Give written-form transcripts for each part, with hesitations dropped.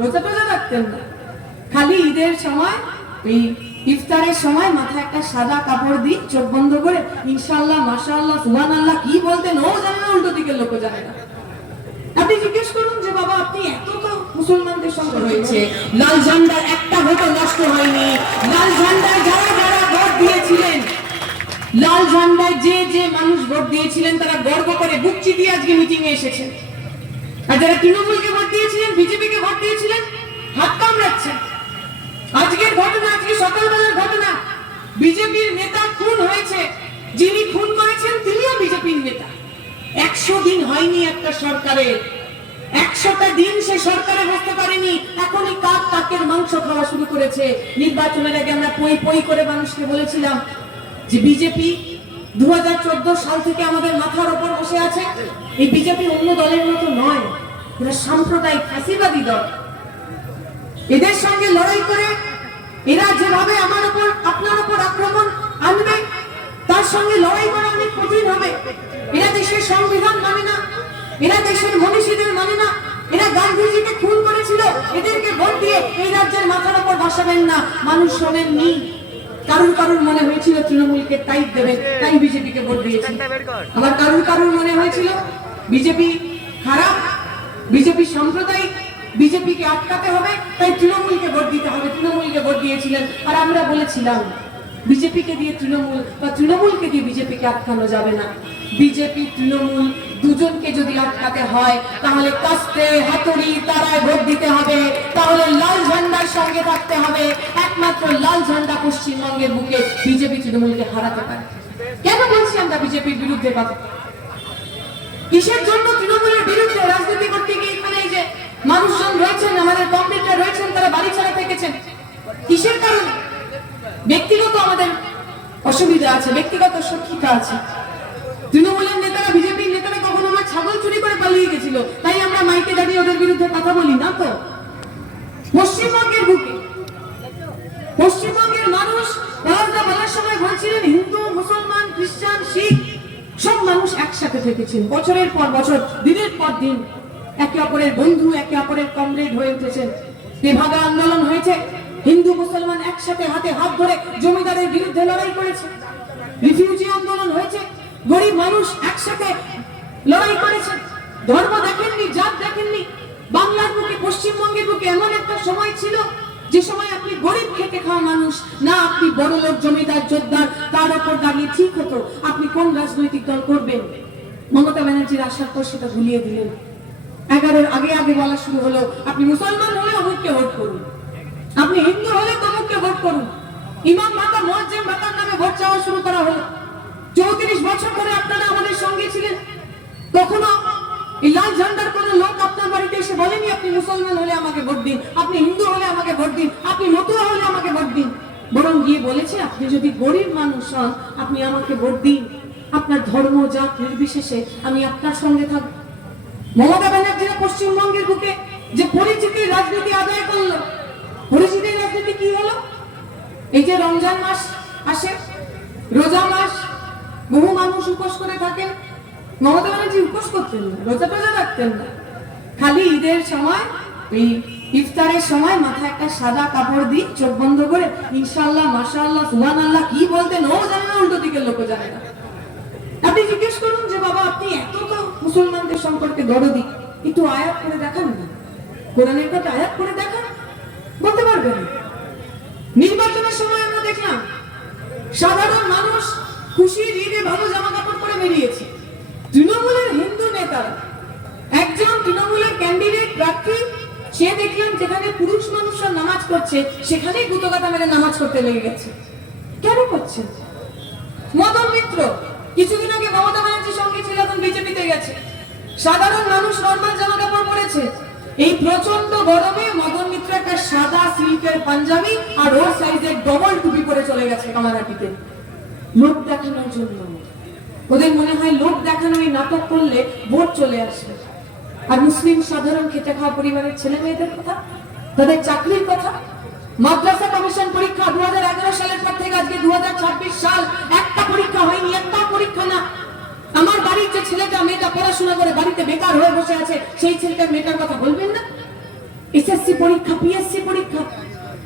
রোজা টোজা রাখতেন না, খালি ঈদের সময় এই ইফতারের সময় মাথায় একটা সাদা কাপড় দিয়ে চোখ বন্ধ করে ইনশাআল্লাহ মাশাআল্লাহ সুবহানাল্লাহ কি বলতেন ও জানে না, উল্টো দিকের লোকও জানে না। আপনি জিজ্ঞেস করুন যে বাবা আপনি এত তো মুসলমানদের সঙ্গে রয়েছে, লাল ঝান্ডার একটা ভোটও নষ্ট হয়নি, লাল ঝান্ডায় যারা যারা ভোট দিয়েছিলেন, লাল ঝান্ডায় যে যে মানুষ ভোট দিয়েছিলেন তারা গর্ব করে বুক চিতিয়ে আজকে মিটিং এ এসেছেন। আর যারা তৃণমূলকে ভোট দিয়েছিলেন, বিজেপিকে ভোট দিয়েছিলেন, হাত কামড়াচ্ছেন। আজকের ঘটনা, আজকে সকালবেলার ঘটনা, বিজেপির নেতা খুন হয়েছে, যিনি খুন করেছেন তিনিও বিজেপির নেতা। 100 দিন হয়নি একটা সরকারের, 100টা দিন সে সরকারে বসতে পারেনি, এখনই কাক কাকের মাংস খাওয়া শুরু করেছে। নির্বাচনের আগে আমরা পই পই করে মানুষকে বলেছিলাম যে বিজেপি 2014 সাল থেকে আমাদের মাথার উপর বসে আছে। এই বিজেপি অন্য দলের মতো নয়, এরা সাম্প্রদায়িক ফ্যাসিবাদী দল। এদের সঙ্গে লড়াই করে এরা যেভাবে আমার উপর আপনার উপর আক্রমণ আনবে, তার সঙ্গে লড়াই করা অনেক কঠিন হবে। এরা দেশের সংবিধান মানে না, এরা দেশের মনীষীদের মানে না, এরা গান্ধীজিকে খুন করেছিল। এদেরকে ভোট দিয়ে এই রাজ্যের মাথার উপর বসাবেন না। মানুষ শোনেননি, কারুর কারুর মনে হয়েছিল তৃণমূলকে টাইট দেবেন, তাই বিজেপিকে ভোট দিয়েছে। আবার কারুর কারুর মনে হয়েছিল বিজেপি খারাপ, বিজেপি সাম্প্রদায়িক, বিজেপিকে আটকাতে হবে, তাই তৃণমূলকে ভোট দিতে হবে, তৃণমূলকে ভোট দিয়েছিলেন। আর আমরা বলেছিলাম বিজেপিকে দিয়ে তৃণমূল বা তৃণমূলকে দিয়ে বিজেপিকে আটকানো যাবে না। বিজেপি তৃণমূল দুজনকে যদি আটকাতে হয় তাহলে কাস্তে হাতুড়ি তারায় ভোট দিতে হবে, তাহলে লাল ঝান্ডার সঙ্গে থাকতে হবে। একমাত্র লাল ঝান্ডা পশ্চিমবঙ্গের বুকে বিজেপি তৃণমূলকে হারাতে পারে। কেন বলছি আমরা বিজেপির বিরুদ্ধে কথা? কিসের জন্য তৃণমূলের বিরুদ্ধে রাজনীতি করতে গিয়ে এখানে এই যে মানুষজন রয়েছেন, আমাদের কমরেডরা রয়েছেন, তারা বাড়ি ছাড়া থেকেছেন, কিসের কারণে? ব্যক্তিগত আমাদের অসুবিধা আছে, ব্যক্তিগত শত্রুতা আছে। তৃণমূলের নেতারা, বিজেপির নেতারা কখনো আমার ছাগল চুরি করে পালিয়ে গেছিল, তাই আমরা মাইকে দাঁড়িয়ে ওদের বিরুদ্ধে কথা বলি না তো। পশ্চিমবঙ্গের বুকে পশ্চিমবঙ্গের মানুষ রাজদা বলার সময় বলছিলেন হিন্দু, মুসলমান, খ্রিস্টান, শিখ সব মানুষ একসাথে থেকেছেন, বছরের পর বছর, দিনের পর দিন একে অপরের বন্ধু, একে অপরের কমরেড হয়ে উঠেছেন। তেভাগা আন্দোলন হয়েছে, হিন্দু মুসলমান একসাথে হাতে হাত ধরে জমিদারের বিরুদ্ধে লড়াই করেছে। রিফিউজি আন্দোলন হয়েছে, গরিব মানুষ একসাথে লড়াই করেছে। ধর্ম দেখেননি, জাত দেখেননি। বাংলার বুকে, পশ্চিমবঙ্গের বুকে এমন একটা সময় ছিল যে সময় আপনি গরিব খেটে খাওয়া মানুষ না, আপনি বড় লোক জমিদার যোদ্ধার, তার উপর দাঁড়িয়ে ঠিক হতো আপনি কোন রাজনৈতিক দল করবেন। মমতা ব্যানার্জির আসার পর সেটা ভুলিয়ে দিলেন। 11-এর আগে আগে বলা শুরু হলো আপনি মুসলমান হলে অমুককে ভোট করুন, আপনি হিন্দু হলে তমুককে ভোট করুন। ইমাম ভাতা, মুয়াজ্জিন ভাতার নামে ভোট চাওয়া শুরু করা হলো। 34 বছর ধরে আপনারা আমাদের সঙ্গে ছিলেন, কখনো এই লাল ঝান্ডার কোন লোক আপনার বাড়িতে এসে বলেনি আপনি মুসলমান হলে আমাকে ভোট দিন, আপনি হিন্দু হলে আমাকে ভোট দিন, আপনি মতুয়া হলে আমাকে ভোট দিন। বরং গিয়ে বলেছে আপনি যদি গরিব মানুষ হন আপনি আমাকে ভোট দিন, আপনার ধর্ম জাত নির্বিশেষে আমি আপনার সঙ্গে থাকবো। মমতা ব্যানার্জিরা পশ্চিমবঙ্গের বুকে যে পরিচিতির রাজনীতি আদায় করলো, পরিচিতির রাজনীতি কি হলো? এই যে রমজান মাস আসে, রোজা মাস, বহু মানুষ উপোস করে থাকেন। মমতা ব্যানার্জি উপোস করতেন না, রোজা টোজা রাখতেন না, খালি ঈদের সময় এই ইফতারের সময় মাথায় একটা সাদা কাপড় দিয়ে চোখ বন্ধ করে ইনশাআল্লাহ মাশাআল্লাহ সুবহানাল্লাহ কি বলতেন ও জানে না, উল্টো দিকের লোকও জানে না। আপনি জিজ্ঞেস করুন যে বাবা আপনি এত তো মুসলমানদের সম্পর্কে দরদি, একটু আয়াত করে দেখান না, কোরআনের কথা আয়াত করে দেখান, বলতে পারবেন। নির্বাচনের সময় আমরা দেখলাম সাধারণ মানুষ খুশির ঈদে ভালো জামা কাপড় পরে বেরিয়েছে। তৃণমূলের হিন্দু নেতারা, একজন তৃণমূলের ক্যান্ডিডেট প্রার্থী, সে দেখলাম যেখানে পুরুষ মানুষরা নামাজ করছে সেখানেই গুতগাতা মেরে নামাজ করতে লেগে গেছে। কেন করছে? মদন মিত্র কিছুদিন আগে মমতা ব্যানার্জির সঙ্গে ছিল, এখন বিজেপিতে গেছে। সাধারণ মানুষ নর্মাল জামা কাপড় পরেছে। এই প্রচন্ড গরমে মদন মিত্র একটা সাদা সিল্কের পাঞ্জাবি আর ওর সাইজের ডবল টুপি পরে চলে গেছে কামারহাটিতে, লোক দেখানোর জন্য। ওদের মনে হয় লোক দেখানো এই নাটক করলে ভোট চলে আসবে। আর মুসলিম সাধারণ খেটে খাওয়া পরিবারের ছেলে মেয়েদের কথা, তাদের চাকরির কথা। মাদ্রাসা কমিশন পরীক্ষা 2011 সালের পর থেকে আজকে 2026 সাল, একটা পরীক্ষা হয়নি, একটা পরীক্ষা না। আমার বাড়ির যে ছেলেটা মেয়েটা পড়াশোনা করে বাড়িতে বেকার হয়ে বসে আছে, সেই ছেলেটার মেয়েটার কথা বলবেন না? এসএসসি পরীক্ষা, পিএসসি পরীক্ষা,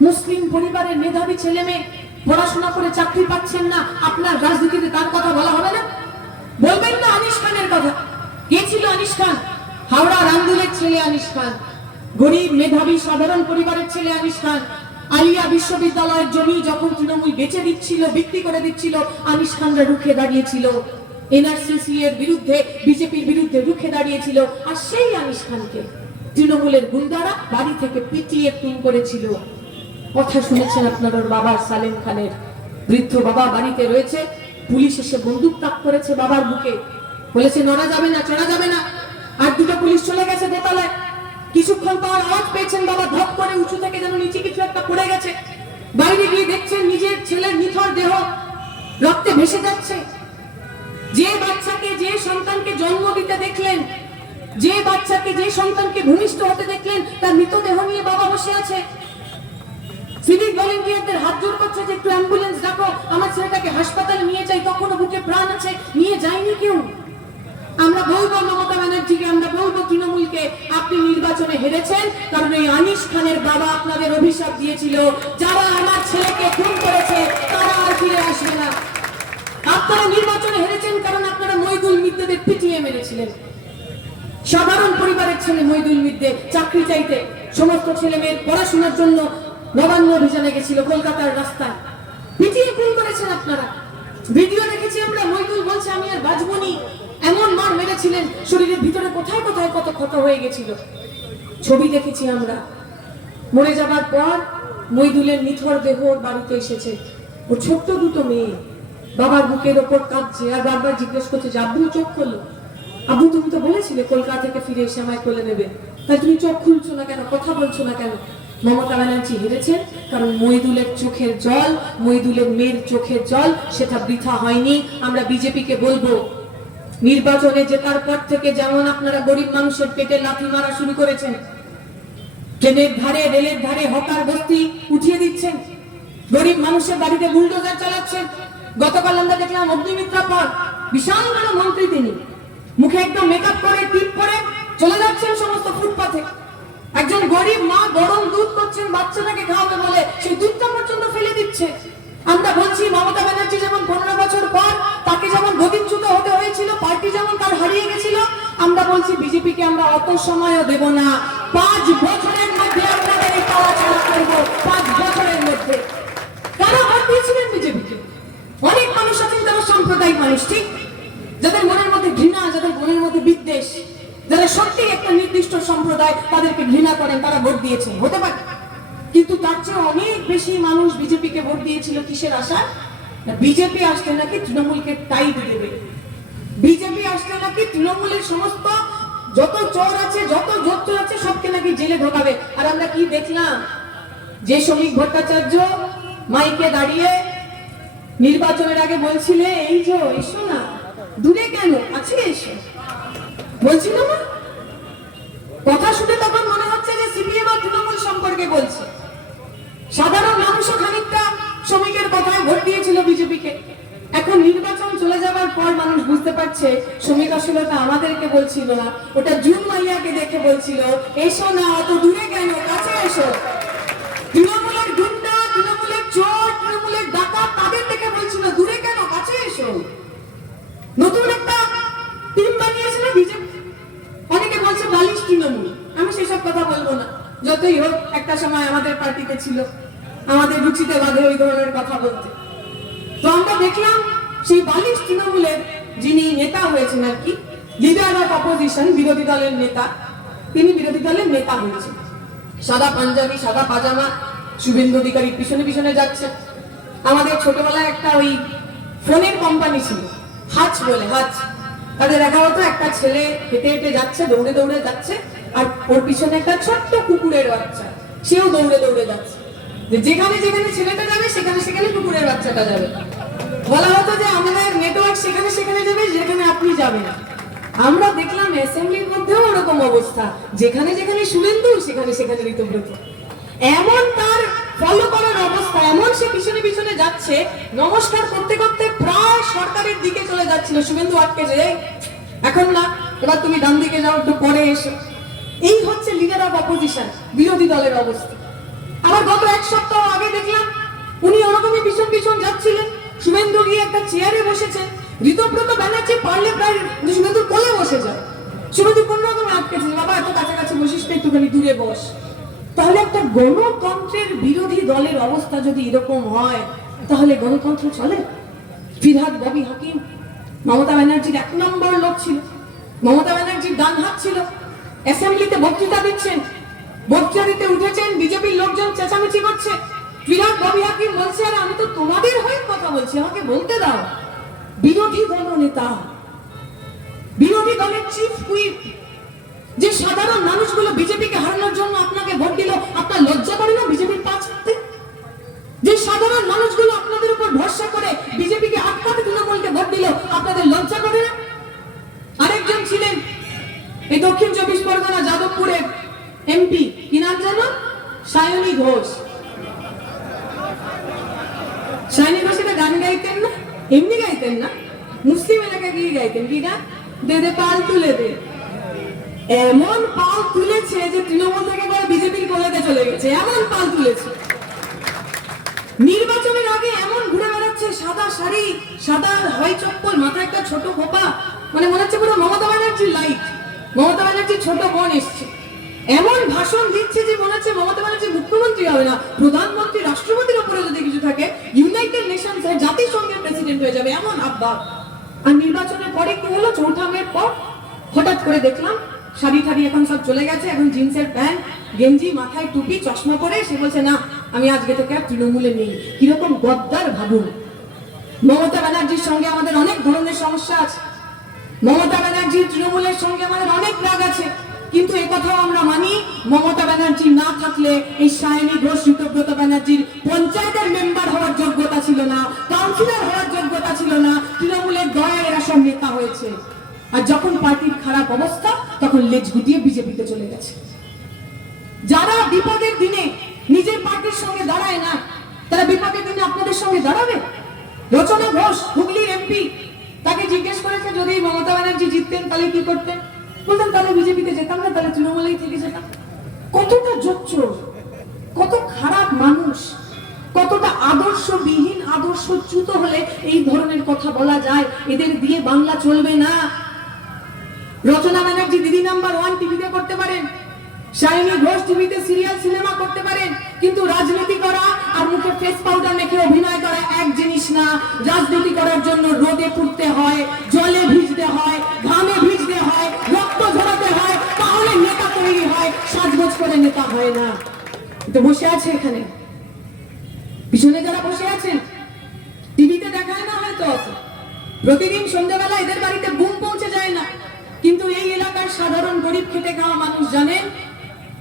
মুসলিম পরিবারের মেধাবী ছেলে মেয়ে পড়াশোনা করে চাকরি পাচ্ছেন না, আপনার রাজনীতিতে তার কথা বলা হবে না? বলবেন না আনিস খানের কথা? কে ছিল আনিস খান? হাওড়া রামদুলের ছেলে আনিস খান, গরিব মেধাবী সাধারণ পরিবারের ছেলে আনিস খান। আলিয়া বিশ্ববিদ্যালয়ের জমি যখন তৃণমূল বেচে দিচ্ছিল, বিক্রি করে দিচ্ছিল, আনিস খানরা রুখে দাঁড়িয়েছিল, এনআরসিসি এর বিরুদ্ধে, বিজেপির বিরুদ্ধে রুখে দাঁড়িয়েছিল। আর সেই আনিস খানকে তৃণমূলের গুন্ডারা বাড়ি থেকে পিটিয়ে খুন করেছিল। কথা শুনেছেন আপনার ওর বাবা সালেম খানের? বৃদ্ধ বাবা বাড়িতে রয়েছে, পুলিশ এসে বন্দুক তাক করেছে বাবার বুকে, বলেছে নড়া যাবে না, চড়া যাবে না। আর দুটো পুলিশ চলে গেছে দোতলায়। কিছুক্ষণ পর আওয়াজ পেয়েছেন বাবা ধপ করে উঁচু থেকে যেন নিচে কিছু একটা পড়ে গেছে। বাইরে গিয়ে দেখছেন নিজের ছেলের নিথর দেহ রক্তে ভেসে যাচ্ছে। যে বাচ্চাকে, যে সন্তানকে জন্ম দিতে দেখলেন, যে বাচ্চাকে, যে সন্তানকে ভূমিষ্ঠ হতে দেখলেন, তার মৃতদেহ নিয়ে বাবা বসে আছে। সিভিক ভলেন্টিয়ারদের হাত জোর করছে যে একটু অ্যাম্বুলেন্স ডাকো, আমার ছেলেটাকে হাসপাতালে নিয়ে যাই। তখনও বুকে প্রাণ আছে, নিয়ে যায়নি কেউ। আমরা বলবো মমতা ব্যানার্জিকে, আমরা বলবো তৃণমূলকে, আপনি নির্বাচনে হেরেছেন কারণ এই আনিস খানের বাবা আপনাদের অভিশাপ দিয়েছিল, যারা আমার ছেলেকে খুন করেছে তারা আর ফিরে আসবে না। আপনারা নির্বাচনে হেরেছেন কারণ আপনারা মইদুল মিদ্দেদের পিটিয়ে মেরেছিলেন। সাধারণ পরিবারের ছেলে মইদুল মিদ্দে চাকরি চাইতে সমস্ত ছেলে মেয়ের পড়াশোনার জন্য নবান্ন অভিযানে গেছিল কলকাতার রাস্তায়, পিটিয়ে খুন করেছেন আপনারা। ভিডিও দেখেছি আমরা, মইদুল বলছে আমি আর বাঁচবনি, এমন মার মেরেছিলেন, শরীরের ভিতরে কোথায় কোথায় কত ক্ষত হয়ে গেছিল। ছবি দেখেছি আমরা। মরে যাবার পর মইদুলের নিথর দেহ বাড়িতে এসেছে, ও ছোট্ট দুটো মেয়ে বাবার বুকের ওপর কাঁদছে, আর বারবার জিজ্ঞেস করছে যে আব্বু চোখ খোলো, আব্বু তুমি তো বলেছিলে কলকাতা থেকে ফিরে এসে আমায় কোলে নেবে, তাই তুমি চোখ খুলছো না কেন, কথা বলছো না কেন? মমতা ব্যানার্জি হেরেছেন কারণ মইদুলের চোখের জল, মইদুলের মেয়ের চোখের জল, সেটা বৃথা হয়নি। আমরা বিজেপিকে বলবো, নির্বাচনে জেতার পর থেকে যেমন আপনারা গরিব মানুষের পেটে লাথি মারা শুরু করেছেন, ট্রেনের ধারে, রেলের ধারে হকার বস্তি উঠিয়ে দিচ্ছেন, গরিব মানুষের বাড়িতে বুলডোজার চালাচ্ছেন। গতকাল আমরা দেখলাম অগ্নিমিত্রা পর বিশাল বড় মন্ত্রী, তিনি মুখে একদম মেকআপ করে, টিপ করে চলে যাচ্ছেন সমস্ত ফুটপাথে। একজন গরিব মা গরম দুধ করছেন বাচ্চাটাকে খাওয়াতে বলে, সেই দুধটা পর্যন্ত ফেলে দিচ্ছে। আমরা বলছি মমতা ব্যানার্জি যেমন 15 বছর পর তাকে যেমন গদিচ্যুত হতে হয়েছিল, পার্টি যেমন তার হারিয়ে গেছিল, আমরা বলছি বিজেপিকে আমরা অত সময়ও দেব না। 5 বছরের মধ্যে আপনাদের এই পালা চালা করবো, 5 বছরের মধ্যে। কারা ভোট দিয়েছিলেন বিজেপিকে? অনেক মানুষ আছেন যারা সাম্প্রদায়িক মানুষ, ঠিক, যাদের মনের মধ্যে ঘৃণা, যাদের মনের মধ্যে বিদ্বেষ, যারা সত্যি একটা নির্দিষ্ট সম্প্রদায় তাদেরকে ঘৃণা করেন, তারা ভোট দিয়েছেন, হতে পারে। কিন্তু তার চেয়ে অনেক বেশি মানুষ বিজেপিকে ভোট দিয়েছিল কিসের আশায়? বিজেপি আসলে নাকি তৃণমূলকে টাইট দেবে, বিজেপি আসলে নাকি তৃণমূলের সমস্ত যত চোর আছে, যত জোচ্চোর আছে, সবকে নাকি জেলে ঢোকাবে। আর আমরা কি দেখলাম? যে শ্রমিক ভট্টাচার্য মাইকে দাঁড়িয়ে নির্বাচনের আগে বলছিলে এই যে এসো না, দূরে কেন, কাছে এসো, বলছিল না? কথা শুনে তখন মনে হচ্ছে যে সিপিএম আর তৃণমূল সম্পর্কে বলছে। সাধারণ মানুষও খানিকটা শ্রমিকের কথায় ভোট দিয়েছিল বিজেপিকে। এখন নির্বাচন চলে যাবার পর মানুষ বুঝতে পারছে শ্রমিক আসলে ওটা আমাদেরকে বলছিল না, ওটা জুন মাইয়াকে দেখে বলছিল এসো না, অত দূরে কেন, কাছে এসো। তৃণমূলের গুন্ডা, তৃণমূলের চোর, তৃণমূলের ডাকাত, তাদের দেখে বলছিল দূরে কেন, কাছে এসো। নতুন একটা টিম বানিয়েছিল বিজেপি, অনেকে বলছে বালিশ তৃণমূল। আমি সেসব কথা বলবো না, যতই হোক একটা সময় আমাদের পার্টিতে ছিল, আমাদের রুচিতে বাঁধে ওই ধরনের কথা বলতে। তো আমরা দেখলাম সেই বালিশ তৃণমূলের যিনি নেতা হয়েছেন আর কি, লিডার অফ অপোজিশন, বিরোধী দলের নেতা, তিনি বিরোধী দলের নেতা হয়েছেন। সাদা পাঞ্জাবি, সাদা পাজামা, শুভেন্দু অধিকারীর পিছনে পিছনে যাচ্ছে। আমাদের ছোটবেলায় একটা ওই ফোনের কোম্পানি ছিল, হাচ বলে, হাচ। তাদের দেখা হতো একটা ছেলে হেঁটে হেঁটে যাচ্ছে, দৌড়ে দৌড়ে যাচ্ছে, আর ওর পিছনে একটা ছোট্ট কুকুরের বাচ্চা, সেও দৌড়ে দৌড়ে যাচ্ছে। যেখানে যেখানে ছেলেটা যাবে সেখানে সেখানে কুকুরের বাচ্চাটা যাবে। বলা হতো যে আমাদের নেটওয়ার্ক সেখানে সেখানে যাবে যেখানে আপনি যাবেন। আমরা দেখলাম অ্যাসেম্বলির মধ্যেও ওরকম অবস্থা, যেখানে যেখানে শুভেন্দু সেখানে সেখানে ঋতব্রত। এমন তার ফলো করার অবস্থা, এমন সে পিছনে পিছনে যাচ্ছে, নমস্কার করতে করতে প্রায় সরকারের দিকে চলে যাচ্ছিল। শুভেন্দু আটকে যে এখন না, এবার তুমি ডান দিকে যাও, একটু পরে এসো। এই হচ্ছে লিডার অফ অপোজিশন, বিরোধী দলের অবস্থা। আবার গত এক সপ্তাহ আগে দেখলাম উনি ওরকমই পিছন পিছন যাচ্ছিলেন, শুভেন্দু গিয়ে একটা চেয়ারে বসেছেন, ঋতব্রত ব্যানার্জি পারলে প্রায় শুভেন্দুর কোলে বসে যায়, শুভেন্দু কোন রকমে আটকেছে, বাবা এত কাছাকাছি বসিস না, একটুখানি দূরে বস। তাহলে একটা গণতন্ত্রের বিরোধী দলের অবস্থা যদি এরকম হয়, তাহলে গণতন্ত্র চলে? ফিরহাদ ববি হাকিম মমতা ব্যানার্জির 1 নম্বর লোক ছিল, মমতা ব্যানার্জির ডান হাত ছিল, অ্যাসেম্বলিতে বক্তৃতা দিচ্ছেন, বক্তৃতা দিতে উঠেছেন, বিজেপির লোকজন চেঁচামেচি করছে, ফিরহাদ ববি হাকিম বলছে আরে আমি তো তোমাদের হয়ে কথা বলছি, আমাকে বলতে দাও। বিরোধী দল নেতা, বিরোধী দলের চিফ হুইপ, যে সাধারণ মানুষগুলো বিজেপিকে হারানোর জন্য আপনাকে ভোট দিল, আপনার লজ্জা করে না বিজেপির পা ছাড়তে? যে সাধারণ মানুষগুলো আপনাদের উপর ভরসা করে বিজেপিকে আটকাতে তৃণমূলকে ভোট দিল, আপনাদের লজ্জা করে না? আরেকজন ছিলেন এই দক্ষিণ 24 পরগনা যাদবপুরের এমপি, কি নাম জানো? সায়নী ঘোষ। সায়নী ঘোষ এটা গান গাইতেন না, এমনি গাইতেন না, মুসলিম এলাকায় গিয়ে গাইতেন, কি না দে দে পাল তুলে দে। এমন পাল তুলেছে যে তৃণমূল থেকে বিজেপির কোলেতে চলে গেছে, এমন পাল তুলেছে। নির্বাচনের আগে এমন ঘুরে বেড়াচ্ছে, সাদা শাড়ি, সাদা হোয়াইট চপ্পল, মাথায় একটা ছোট খোপা, মানে মনে হচ্ছে পুরো মমতা ব্যানার্জির লাইট, মমতা ব্যানার্জির ছোট বোন এসছে। এমন ভাষণ দিচ্ছে যে মনে হচ্ছে মমতা ব্যানার্জি মুখ্যমন্ত্রী হবে না, প্রধানমন্ত্রী, রাষ্ট্রপতির উপরে যদি কিছু থাকে ইউনাইটেড নেশনস এর জাতিসংঘের প্রেসিডেন্ট হয়ে যাবে, এমন আব্বাব। আর নির্বাচনের পরে কি হলো, চৌঠা মের পর হঠাৎ করে দেখলাম শাড়ি ঠাড়ি এখন সব চলে গেছে, এখন জিন্সের প্যান্ট, গেঞ্জি, মাথায় টুপি, চশমা পরে সে বলছে না আমি আজকে থেকে আর তৃণমূলে নেই। কিরকম গদ্দার ভাবুন। মমতা ব্যানার্জির সঙ্গে আমাদের অনেক ধরনের সমস্যা আছে, মমতা ব্যানার্জির তৃণমূলের সঙ্গে আমাদের অনেক রাগ আছে, কিন্তু এই কথাও আমরা মানি মমতা ব্যানার্জি না থাকলে এই সায়নী ঘোষ, ঋতব্রত ব্যানার্জির পঞ্চায়েতের মেম্বার হওয়ার যোগ্যতা ছিল না, কাউন্সিলর হওয়ার যোগ্যতা ছিল না, তৃণমূলের দয়ায় এরা সব নেতা হয়েছে। আর যখন পার্টির খারাপ অবস্থা তখন লেজ গুটিয়ে বিজেপিতে চলে গেছে। যারা বিপদের দিনে নিজের পার্টির সঙ্গে দাঁড়ায় না, তারা বিপদের দিনে আপনাদের সঙ্গে দাঁড়াবে? রচনা ঘোষ হুগলির এমপি, তাকে জিজ্ঞেস করেছে যদি মমতা ব্যানার্জি জিততেন তাহলে কি করতেন, বলতেন তাহলে বিজেপিতে যেতাম না, তাহলে তৃণমূলেই থেকে যেতাম। কতটা জোচ্চোর, কত খারাপ মানুষ, কতটা আদর্শবিহীন, আদর্শচ্যুত হলে এই ধরনের কথা বলা যায়। এদের দিয়ে বাংলা চলবে না। রচনা ব্যানার্জি দিদি নাম্বার 1 টিভিতে করতে পারেন, সায়নী ঘোষ টিভিতে সিরিয়াল সিনেমা করতে পারেন, কিন্তু রাজনীতি করা আর মুখে ফেস পাউডার মেখে অভিনয় করা এক জিনিস না। রাজনীতি করার জন্য রোদে পুড়তে হয়, জলে ভিজতে হয়, ঘামে ভিজতে হয়, রক্ত ঝরাতে হয়, তাহলে নেতা তৈরি হয়, সাজগোজ করে নেতা হয় না। তো বসে আছে এখানে পিছনে যারা বসে আছেন, টিভিতে দেখায় না হয়তো, প্রতিদিন সন্ধ্যাবেলা এদের বাড়িতে বুম পৌঁছে যায় না, কিন্তু এই এলাকার সাধারণ গরিব খেটে খাওয়া মানুষ জানেন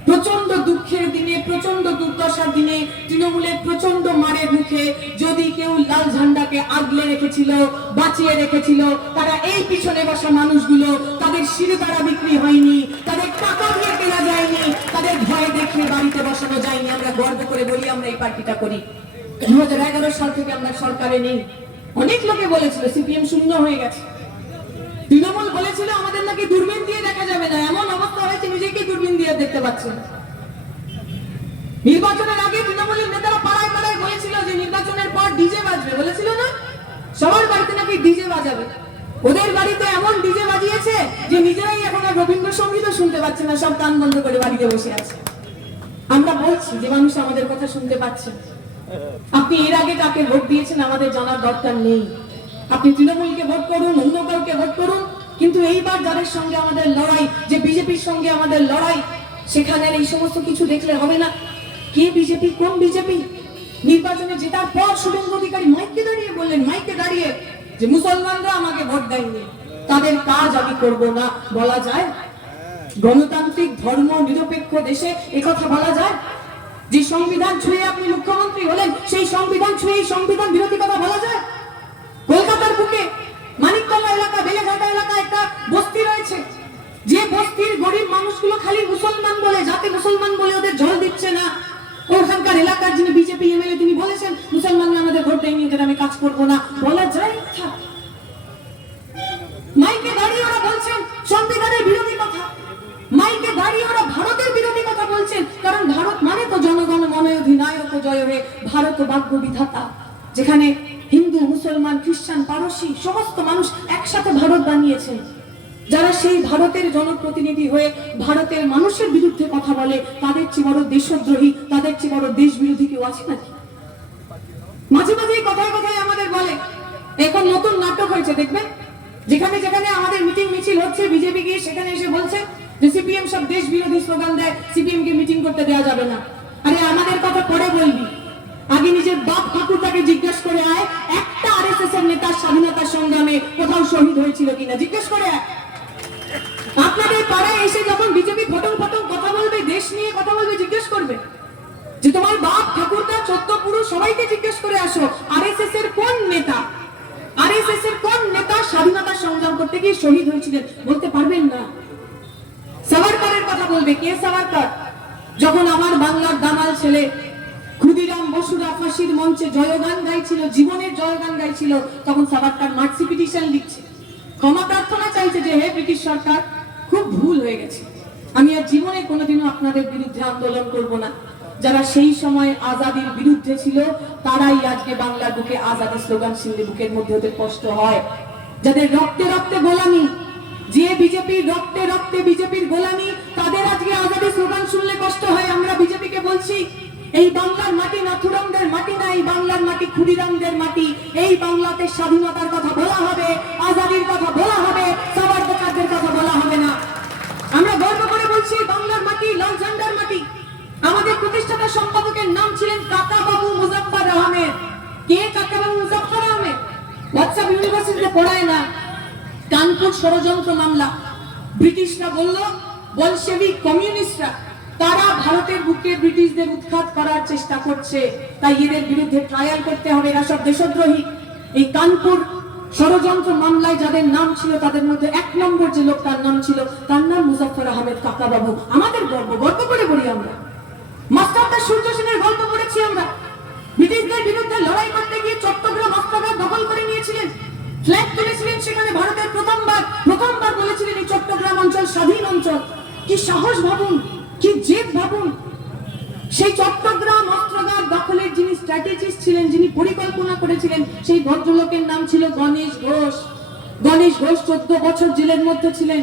প্রচন্ড দুঃখের দিনে, প্রচন্ড দুর্দশার দিনে, তৃণমূলের প্রচন্ড মারের মুখে যদি কেউ লাল ঝান্ডাকে আগলে রেখেছিল, বাঁচিয়ে রেখেছিল, তারা এই পিছনে বসা মানুষগুলো, তাদের শিরদাঁড়া বিক্রি হয়নি, তাদের টাকা দিয়ে কেনা যায়নি, তাদের ভয় দেখিয়ে বাড়িতে বসানো যায়নি। আমরা গর্ব করে বলি আমরা এই পার্টিটা করি। 2011 সাল থেকে আমরা সরকারে নেই। অনেক লোকে বলেছিল সিপিএম শূন্য হয়ে গেছে, তৃণমূল বলেছিল আমাদের নাকি দূরবীন দিয়ে দেখা যাবে না, এমন অবস্থা হয়েছে নিজেকে দূরবীন দিয়ে দেখতে পাচ্ছে না। নির্বাচনের আগে তৃণমূলের নেতারা পাড়ায় পাড়ায় বলেছিল যে নির্বাচনের পর ডিজে বাজবে, বলেছিল না সবার বাড়িতে নাকি ডিজে বাজাবে। ওদের বাড়িতে এমন ডিজে বাজিয়েছে যে নিজেরাই এখন আর রবীন্দ্রসঙ্গীতও শুনতে পাচ্ছে না, সব কান বন্ধ করে বাড়িতে বসে আছে। আমরা বলছি যে মানুষ আমাদের কথা শুনতে পাচ্ছে। আপনি এর আগে কাকে ভোট দিয়েছেন আমাদের জানার দরকার নেই। আপনি তৃণমূলকে ভোট করুন, অন্য কাউকে ভোট করুন, কিন্তু এইবার যাদের সঙ্গে আমাদের লড়াই, যে বিজেপির সঙ্গে আমাদের লড়াই, সেখানে এই সমস্ত কিছু দেখলে হবে না। কে বিজেপি, কোন বিজেপি? নির্বাচনে জেতার পর শুভেন্দু অধিকারী মাইকে দাঁড়িয়ে বললেন, মাইকে দাঁড়িয়ে যে মুসলমানরা আমাকে ভোট দেয়নি, তাদের কাজ আমি করব না। বলা যায় গণতান্ত্রিক ধর্ম নিরপেক্ষ দেশে একথা বলা যায়? যে সংবিধান ছুঁয়ে আপনি মুখ্যমন্ত্রী হলেন, সেই সংবিধান ছুঁয়ে সংবিধান বিরোধী কথা বলা যায়? কলকাতার বুকে মানিকতলা এলাকা, বেলেঘাটা এলাকা একটা বস্তি রয়েছে, যে বস্তির গরিব মানুষগুলো খালি মুসলমান বলে, যাতে মুসলমান বলে ওদের জল দিচ্ছে না। ওখানকার এলাকার যিনি বিজেপি এমএলএ তিনি বলেছেন মুসলমানরা আমাদের ভোট দেয়নি, এখানে আমি কাজ করবো না। বলা যায় কথা? মাইকে দাঁড়িয়ে ওরা বলছেন সংবিধানের বিরোধী কথা, মাইকে দাঁড়িয়ে ওরা কারণ ভারত মানে তো জনগণ মনে অধিনায়ক জয় হে, ভারত ভাগ্য বিধাতা, যেখানে হিন্দু, মুসলমান, খ্রিস্টান, পারসি সমস্ত মানুষ একসাথে ভারত বানিয়েছেন। যারা সেই ভারতের জনপ্রতিনিধি হয়ে ভারতের মানুষের বিরুদ্ধে কথা বলে, তাদের চেয়ে বড় দেশদ্রোহী, তাদের চেয়ে বড় দেশ বিরোধী কেউ আছে নাকি? মাঝে মাঝে কথায় কথায় আমাদের বলে, এখন নতুন নাটক হয়েছে দেখবেন, যেখানে যেখানে আমাদের মিটিং মিছিল হচ্ছে, বিজেপি গিয়ে সেখানে এসে বলছে যে সিপিএম সব দেশ বিরোধী স্লোগান দেয়, সিপিএম কে মিটিং করতে দেওয়া যাবে না। আরে আমাদের কথা পরে বলবি, আগে নিজের বাপ ঠাকুরটাকে জিজ্ঞেস করে আয়, একটা আরএসএস এর নেতা স্বাধীনতা সংগ্রামে কোথাও শহীদ হয়েছিল কিনা জিজ্ঞেস করে আয়। আপনাদের পাড়ায় এসে যখন বিজেপি ফটং ফটং কথা বলবে, দেশ নিয়ে কথা বলবে, জিজ্ঞেস করবে যে তোমার বাপ ঠাকুরদা 14 পুরুষ সবাইকে জিজ্ঞেস করে আসো, আরএসএস এর কোন নেতা, আরএসএস এর কোন নেতা স্বাধীনতা সংগ্রাম করতে গিয়ে শহীদ হয়েছিলেন? বলতে পারবেন না। সাভারকরের কথা বলবে, কে সাভারকর? যখন আমার বাংলার দামাল ছেলে ক্ষুদিরাম বসুরা ফাঁসির মঞ্চে জয়গান গাইছিল, জীবনের জয়গান গাইছিল, তখন সাভারকর মার্সি পিটিশন লিখছে, ক্ষমা প্রার্থনা চাইছে যে হে ব্রিটিশ সরকার, খুব ভুল হয়ে গেছে, আমি আর জীবনে কোনোদিনও আপনাদের বিরুদ্ধে আন্দোলন করব না। যারা সেই সময় আজাদির বিরুদ্ধে ছিল, তারাই আজকে বাংলার বুকে আজাদি স্লোগান শুনলে বুকের মধ্যে ওদের কষ্ট হয়। যাদের রক্তে রক্তে গোলামি, যে বিজেপির রক্তে রক্তে বিজেপির গোলামি, তাদের আজকে আজাদি স্লোগান শুনলে কষ্ট হয়। আমরা বিজেপিকে বলছি, এই বাংলার মাটি নাথুরামদের মাটি না, এই বাংলার মাটি ক্ষুদিরামদের মাটি। এই বাংলাতে স্বাধীনতার কথা বলা হবে, আজাদির কথা বলা হবে, সাভারকরদের কথা বলা হবে না। আমরা গর্ব করে বলছি বাংলার মাটি লাল ঝান্ডার মাটি। আমাদের প্রতিষ্ঠাতা সম্পাদকের নাম ছিলেন কাকাবাবু মুজাফফর আহমেদ। কে কাকাবাবু মুজাফফর আহমেদ? হোয়াটসঅ্যাপ ইউনিভার্সিটিতে পড়ায় না, কানপুর ষড়যন্ত্র মামলা। ব্রিটিশরা বলল, বলশেভিক কমিউনিস্টরা তারা ভারতের বুকে ব্রিটিশদের উৎখাত করার চেষ্টা করছে, তাই এদের বিরুদ্ধে ট্রায়াল করতে হবে, এরা সব দেশদ্রোহী। এই কানপুর ষড়যন্ত্র মামলায় যাদের নাম ছিল, তাদের মধ্যে 1 নম্বর যে লোকটার নাম ছিল, তার নাম মুজাফফর আহমেদ কাকাবাবু। আমাদের গর্ব, গর্ব করে বলি আমরা। মাস্টারদা সূর্য সেনের গল্প পড়েছি আমরা। ব্রিটিশদের বিরুদ্ধে লড়াই করতে গিয়ে চট্টগ্রাম অস্ত্রাগার দখল করে নিয়েছিলেন, ফ্ল্যাগ তুলেছিলেন সেখানে, ভারতের প্রথমবার বলেছিলেন এই চট্টগ্রাম অঞ্চল স্বাধীন অঞ্চল। কি সাহস ভাবুন, কি জেদ ভাবুন। সেই চট্টগ্রাম অস্ত্রাগার দখলের যিনি স্ট্র্যাটেজিস্ট ছিলেন, যিনি পরিকল্পনা করেছিলেন, সেই ভদ্রলোকের নাম ছিল গণেশ ঘোষ। গণেশ ঘোষ 14 বছর জেলের মধ্যে ছিলেন,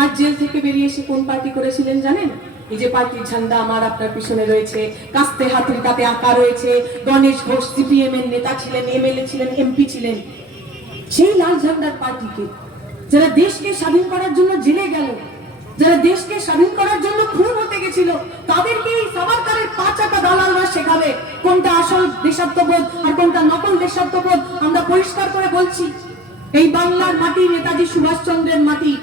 আর জেল থেকে বেরিয়ে এসে কোন পার্টি করেছিলেন জানেন? এই যে পার্টির ঝান্ডা আমার আপনার পিছনে রয়েছে, কাস্তে হাতের তাতে আঁকা রয়েছে, গণেশ ঘোষ সিপিএম এর নেতা ছিলেন, এমএলএ ছিলেন, এমপি ছিলেন। সেই লাল ঝান্ডার পার্টিকে যারা দেশকে স্বাধীন করার জন্য জেলে গেল, যারা দেশকে স্বাধীন করার জন্য খুন হতে গেছিল, তাদেরকে এই সাভারকরের 5 আটা দালালরা শেখাবে কোনটা আসল দেশাত্মবোধ আর কোনটা নকল দেশাত্মবোধ। আমরা পরিষ্কার করে বলছি, এই বাংলার মাটি নেতাজি সুভাষচন্দ্রের মাটি।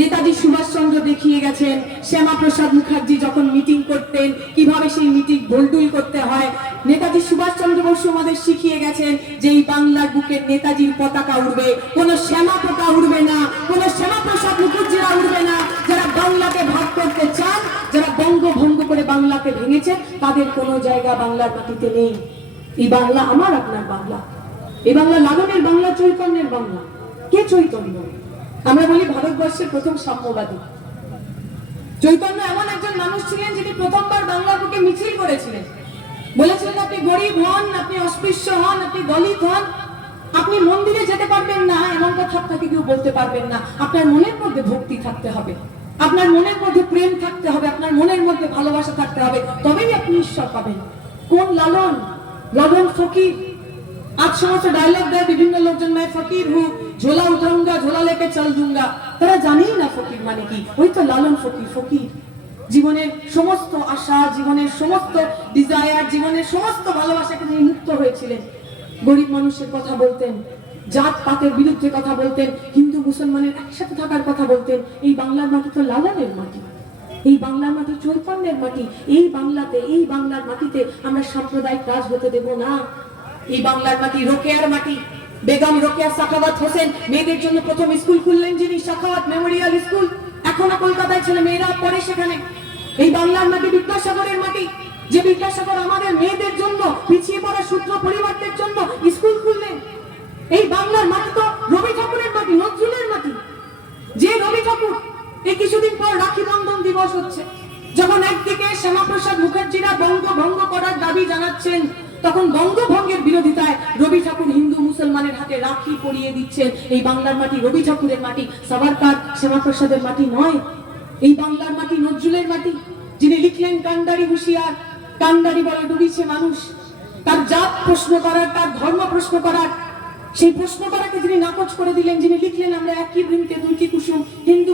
নেতাজি সুভাষচন্দ্র দেখিয়ে গেছেন শ্যামাপ্রসাদ মুখার্জি যখন মিটিং করতেন কিভাবে সেই মিটিং ঢোলঢুল করতে হয়। নেতাজি সুভাষচন্দ্র বসু আমাদের শিখিয়ে গেছেন যে এই বাংলার বুকে নেতাজির পতাকা উড়বে, কোন শ্যামা পতাকা উড়বে না, কোন শ্যামাপ্রসাদ মুখার্জিরা উড়বে না। যারা বাংলাকে ভাগ করতে চান, যারা বঙ্গভঙ্গ করে বাংলাকে ভেঙেছেন, তাদের কোনো জায়গা বাংলার মাটিতে নেই। এই বাংলা আমার আপনার বাংলা, এই বাংলা লালনের বাংলা, চৈতন্যের বাংলা। কে চৈতন্য? আমরা বলি ভারতবর্ষের প্রথম সাম্যবাদী। চৈতন্য এমন একজন মানুষ ছিলেন যিনি প্রথমবার বাংলার বুকে মিছিল করেছিলেন। বলেছিলেন আপনি গরিব হন, আপনি অস্পৃশ্য হন, আপনি দলিত হন, আপনি মন্দিরে যেতে পারবেন না, এমন কথা আপনাকে কেউ বলতে পারবেন না। আপনার মনের মধ্যে ভক্তি থাকতে হবে, আপনার মনের মধ্যে প্রেম থাকতে হবে, আপনার মনের মধ্যে ভালোবাসা থাকতে হবে, তবেই আপনি ঈশ্বর পাবেন। কোন লালন? লালন ফকির। আজ সমস্ত ডায়লগ দেয় বিভিন্ন লোকজন, मैं फकीर हूँ, झोला उठाऊंगा, झोला लेके चल दूंगा। তারা জানেই না ফকির মানে কি। ওই তো লালন ফকির। ফকির জীবনের সমস্ত আশা, জীবনের সমস্ত ডিজায়ার, জীবনের সমস্ত ভালোবাসাকে নিয়ে মুক্ত হয়েছিলেন। গরিব মানুষের কথা বলতেন, জাত পাতের বিরুদ্ধে কথা বলতেন, হিন্দু মুসলমানের একসাথে থাকার কথা বলতেন। এই বাংলার মাটি তো লালনের মাটি, এই বাংলার মাটি চৈতন্যের মাটি। এই বাংলাতে, এই বাংলার মাটিতে আমরা সাম্প্রদায়িক রাজ হতে দেব না। এই বাংলার মাটি রোকেয়ার মাটি। বেগম রোকেয়া সাখাওয়াত হোসেন মেয়েদের জন্য প্রথম স্কুল খুললেন যিনি, সাখাওয়াত মেমোরিয়াল স্কুল। এখনো কলকাতায় ছেলে মেয়েরা পড়ে সেখানে। এই বাংলার মাটি বিদ্যাসাগরের মাটি, যে বিদ্যাসাগর আমাদের মেয়েদের জন্য, পিছিয়ে পড়া শূদ্র পরিবারদের জন্য স্কুল খুললেন। এই বাংলার মাটি তো রবি ঠাকুরের মাটি, নজরুলের মাটি। যে রবি ঠাকুর, এই কিছুদিন পর রাখি বন্ধন দিবস হচ্ছে, যখন একদিকে শ্যামাপ্রসাদ মুখার্জিরা বঙ্গভঙ্গ করার দাবি জানাচ্ছেন, তখন বঙ্গভঙ্গের বিরোধিতায় রবি ঠাকুর হিন্দু মুসলমানের হাতে রাখি পরিয়ে দিচ্ছেন। এই বাংলার মাটি রবি ঠাকুরের মাটি, সাভারকার শ্যামাপ্রসাদের মাটি নয়। এই বাংলার মাটি নজরুলের মাটি, যিনি লিখলেন কান্ডারি হুঁশিয়ার, কান্ডারি বলে ডুবিছে মানুষ। তার জাত প্রশ্ন করার, তার ধর্ম প্রশ্ন করার, সেই প্রশ্ন করাকে যিনি নাকচ করে দিলেন, যিনি লিখলেন আমরা একই বৃন্তে দুইটি কুসুম, হিন্দু